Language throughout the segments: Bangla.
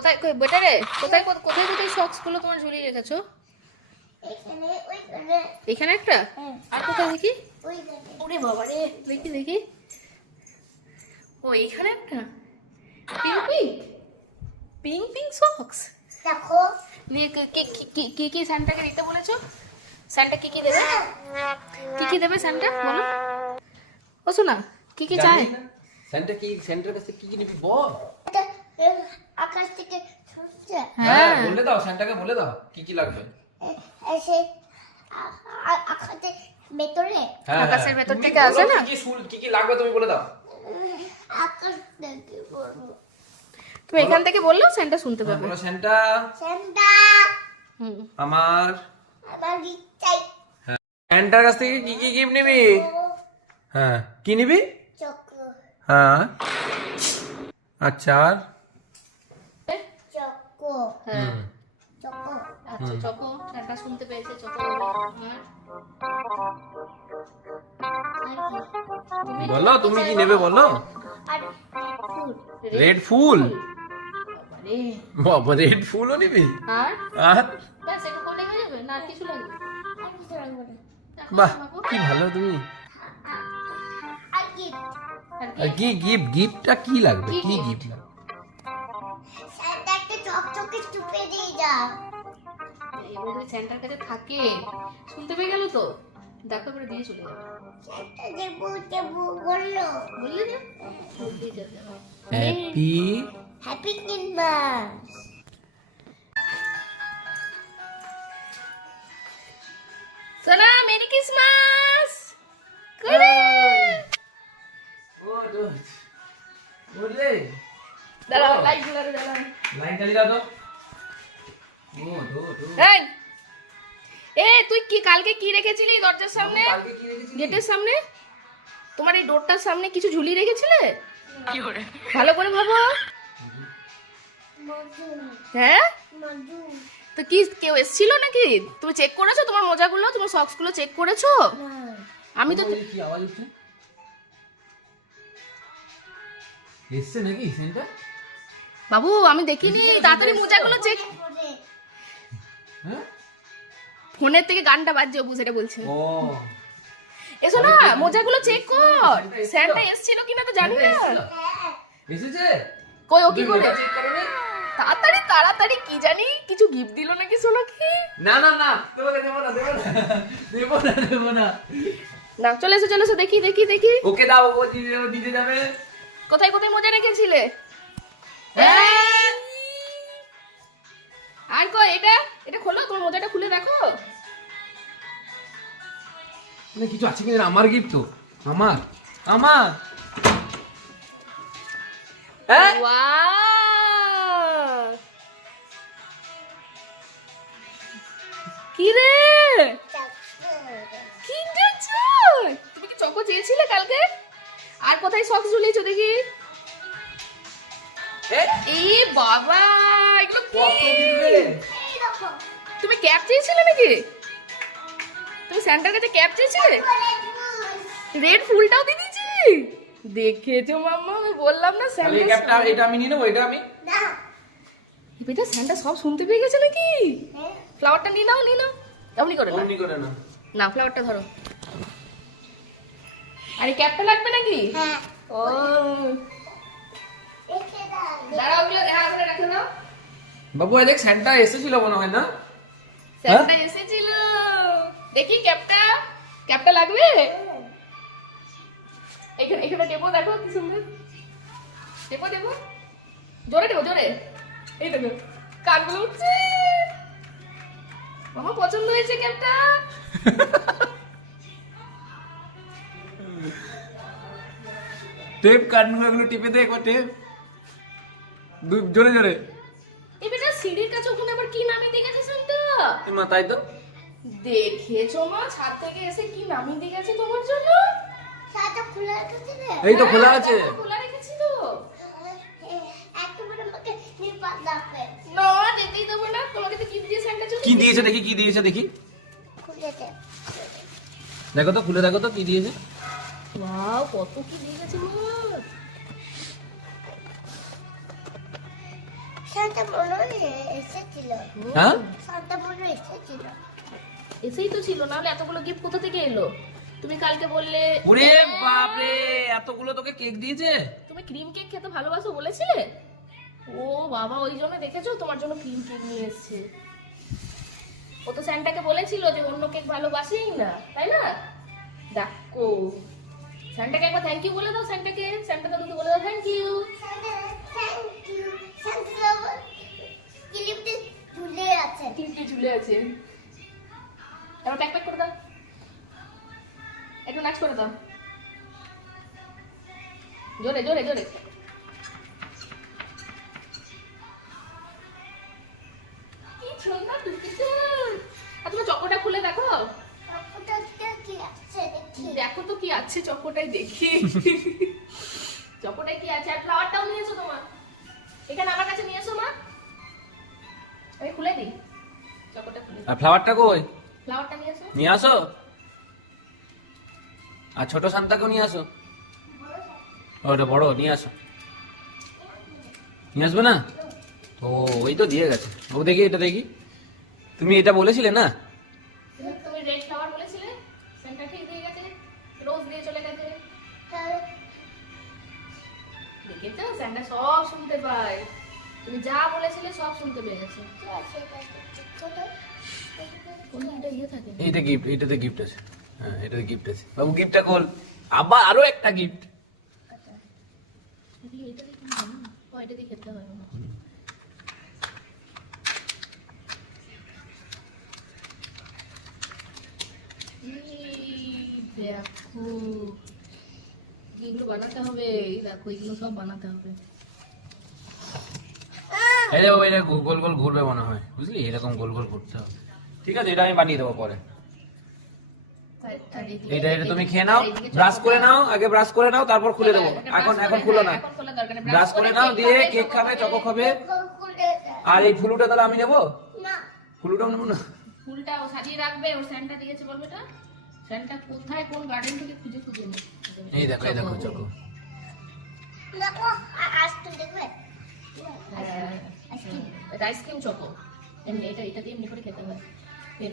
কোথায় বেটা রে, কোথায় কোথায় কোথায় সক্স গুলো তোমার ঝুলিয়ে রেখেছো? এখানে একটা, আর কোথায় দেখি? ওরে বাবা রে, দেখি দেখি। ও এইখানে একটা pink pink pink pink socks. দেখো নিয়ে কি কি স্যান্টাকে দিতে বলেছো? স্যান্টা কি কি দেবে? কি কি দেবে স্যান্টা বলো? ও শোনা, কি কি চাই? সেন্টার কি, সেন্টার কাছে কি কি নিবি বল। এটা আকাশ থেকে ছুটছে। হ্যাঁ বলে দাও, সেন্টারকে বলে দাও কি কি লাগবে। এসে আকাশের ভেতরে আকাশের ভেতর তুমি থেকে বলো আসে না? কি কি লাগবে তুমি বলে দাও। আকাশ থেকে বলবো তুমি এখান থেকে বললেও স্যান্টা শুনতে পাবে। বলো সেন্টা সেন্টা হুম, আমার আমার ইচ্ছাই সেন্টার কাছ থেকে কি কি গিফট নিবি? হ্যাঁ কি নিবি? চক্র হ্যাঁ আচ্ছা আর? চক্র হ্যাঁ চক্র আচ্ছা চকো স্যান্টা শুনতে পেয়েছে চকো। বলো তুমি কি নেবে বলো। আর ফুল রেড ফুল, আরে বাবা রেড ফুলও নিবি? আর আর ব্যাস এটা করলে হয়ে যাবে না আর কিছু লাগবে? আর কিছু লাগবে না। দেখো বাহ বাবু, কি ভালো তুমি। আর gift। আর আর কি? কি গিফট, গিফটটা কি লাগবে, কি কি gift? গিফট লাগবে? স্যান্টা একটা চকচকে চুপে দিয়ে যাও। এবার যদি সেন্টার কাছে থাকে শুনতে পেয়ে গেল তো, দেখো এবারে দিয়ে চলে যাবে। স্যান্টা দেবো দেবো বললো। বললে যে দিয়ে যাবে। Happy happy Christmas. সোনা মেরি ক্রিসমাস করে দাঁড়াও লাইট জ্বালানো দাঁড়াও। লাইন চালিয়ে দাও তো। এই এ তুই কি কালকে কি রেখেছিলি দরজার সামনে, কালকে কি রেখেছিস? গেটের সামনে? তোমার এই ডোরটার সামনে কিছু ঝুলিয়ে রেখেছিলে? ভালো করে ভাবো। মধু হ্যাঁ মধু তো কি কেউ এসেছিল নাকি? তুমি চেক করেছো তোমার মোজাগুলো, তোমার সক্স গুলো চেক করেছো? না আমি তো কি আওয়াজ হচ্ছে? এসছে নাকি সেন্টার? বাবু আমি দেখিনি, তাড়াতাড়ি মোজাগুলো চেক। হ্যাঁ ফোনের থেকে গানটা বাজছে ও সেটা বলছে। ও এসো না মোজাগুলো চেক কর, স্যান্টা এসেছিল কিনা তো জানি না। এসেছে? কই ও কি করে? চেক করো না? তাড়াতাড়ি তাড়াতাড়ি কি জানি কিছু গিফট দিল নাকি সোনাকে? না না না তোমাকে দেবো না, দেবো না, দেবো না, দেবো না। না চলে এসো দেখি দেখি দেখি ওকে দাও, ও দিতে যাবে। কোথায় কোথায় মোজা রেখেছিলে? আর কই এটা, এটা খোলো তোমার মোজাটা খুলে দেখো। মানে কিছু আছে কিনা? আমার গিফট তো, আমার আমার হ্যাঁ ওয়াও কি রে, কি দেখছো? তুমি কি চকো চেয়েছিলে কালকে? আর কোথায় সক্স ঝুলিয়েছো দেখি? এই বাবা এগুলো কি? এই দেখো তুমি ক্যাপ চেয়েছিলে নাকি? তুমি স্যান্টার কাছে ক্যাপ চেয়েছিলে? রেড ফুলটাও দিয়ে দিয়েছি। দেখেছো মাম্মা, আমি বললাম না তাহলে এই স্যান্টা। ক্যাপটা এটা আমি নিয়ে নেবো, এটা আমি। না বেটা স্যান্টা সব শুনতে পেয়ে গেছে নাকি? হ্যাঁ ফ্লাওয়ারটা নিয়ে নাও এমনি করে না, অমনি করে না। না ফ্লাওয়ারটা ধরো। আর এই ক্যাপটা লাগবে নাকি? হ্যাঁ ও রেখে দাও দাঁড়াও ওগুলো দেখা করে রাখো নাও। বাবু এই দেখ স্যান্টা এসেছিল মনে হয় না? স্যান্টা এসেছিল, দেখি ক্যাপটা, ক্যাপটা লাগবে? এখানে এখানে দেবো, দেখো কি সুন্দর দেবো দেবো, জোরে দেবো জোরে। এই দেখো কানগুলো উঠছে। আমার পছন্দ হয়েছে ক্যাপটা। টেপ কাটনো, এগুলো টিপে দে একবার, টেপ জোরে জোরে। এই বেটা সিঁড়ির কাছে ওখানে আবার কি নামিয়ে দিয়ে গেছে শান্তা? এ মা তাই তো। দেখেছো মা ছাদ থেকে এসে কি নামিয়ে দিয়ে গেছে তোমার জন্য? সাটা খোলা রেখেছিলে এই তো খোলা আছে। দেখো, খোলা রেখেছি তো। একটা করে আমাকে নিপাত দাপে না যেতেই দেবো না, তোমাকে তো গিফট দিয়ে স্যান্টা চলে কি দিয়েছে দেখি, কি দিয়েছে দেখি। খুলেতে দেখো তো, খুলে দেখো তো কি দিয়েছে। ওয়াও কত কি দিয়ে গেছে মা। সাথে মনে হয় এসেছিল। হ্যাঁ সাথে মনে হয় এসেছিল। এসেই তো ছিল, নাহলে এতগুলো গিফট কোথা থেকে এলো? তুমি কালকে বললে ওরে বাপ রে, এতগুলো তোকে কেক দিয়েছে? তুমি ক্রিম কেক খেতে ভালোবাসো বলেছিলে। ও বাবা, ওই জন্য দেখেছো তোমার জন্য ক্রিম কেক নিয়ে এসেছে। ও তো স্যান্টাকে বলেছিল যে অন্য কেক ভালোবাসেই না, তাই না? দেখো, স্যান্টাকে একবার থ্যাংক ইউ বলে দাও। স্যান্টাকে, স্যান্টা দাদুকে বলে দাও থ্যাংক ইউ। Thank you. ক্লিপটি ঝুলে আছে। ক্লিপটি ঝুলে আছে। এবার প্যাক প্যাক করে দাও, একটু নাচ করে দাও, জোরে জোরে জোরে। কি সুন্দর টুকিটা। আর তুমি চকোটা খুলে দেখো, ওটা কি আছে দেখি। দেখো তো কি আছে চকোটাই, দেখি চকোটাই কি আছে। আর ফ্লাওয়ারটাও নিয়ে এসো তোমার, এখানে আমার কাছে নিয়ে এসো মা, আমি খুলে দিই চকোটা খুলে। আর ফ্লাওয়ারটা কই? ফ্লাওয়ারটা নিয়ে এসো। নিয়ে আসো। আর ছোট শান্তাকেও নিয়ে আসো। ওটা বড়, নিয়ে আসো। নিয়ে আসবে না? ও ওই তো দিয়ে গেছে। ও দেখি, এটা দেখি। তুমি এটা বলেছিলে না? তুমি রেড ফ্লাওয়ার বলেছিলে, সেন্টার ঠিক দিয়ে গেছে, রোজ দিয়ে চলে গেছে। দেখেছো, স্যান্টা সব শুনতে পায়। তুমি যা বলেছিলে সব শুনতে পেয়ে গেছে। কি আছে এটা? ছোট কোনটা ইয়ে থাকে? এইটা গিফট, এটাতে গিফট আছে। হ্যাঁ এটাতে গিফট আছে। বাবু গিফটটা খোল। আবার আরো একটা গিফট। এটা দিয়ে কি জানো? ও, এটা দিয়ে খেতে হয় না। দেখো, এগুলো বানাতে হবে। এই দেখো, এগুলো সব বানাতে হবে। এই দেখো, এটা গোল গোল ঘুরবে মনে হয়, বুঝলি? এরকম গোল গোল ঘুরতে হবে। ঠিক আছে, এটা আমি বানিয়ে দেবো পরে। এটা এটা তুমি খেয়ে নাও, ব্রাশ করে নাও, আগে ব্রাশ করে নাও, তারপর খুলে দেবো। এখন খুলো না, ব্রাশ করে নাও, দিয়ে কেক খাবে, চকো খাবে। খুলে আর এই ফুলুটা তাহলে আমি নেবো? না। ফুলুটাও নেবো না? ফুলটা ও সাজিয়ে রাখবে। ওর স্যান্টা দিয়েছে বলবে না, স্যান্টা কোথায় কোন গার্ডেন থেকে খুঁজে খুঁজে নেবে। এই দেখো, এই দেখো চকো। দেখো আজ তো দেখবে। এটা আইসক্রিম চকো, এমনি এটা এটা দিয়ে এমনি করে খেতে হয়।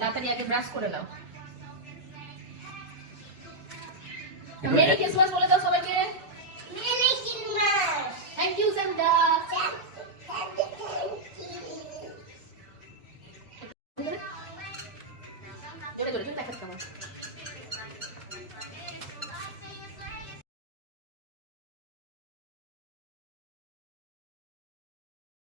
তাড়াতাড়ি আগে ব্রাশ করে নাও। মেরি ক্রিসমাস বলে দাও সবাই।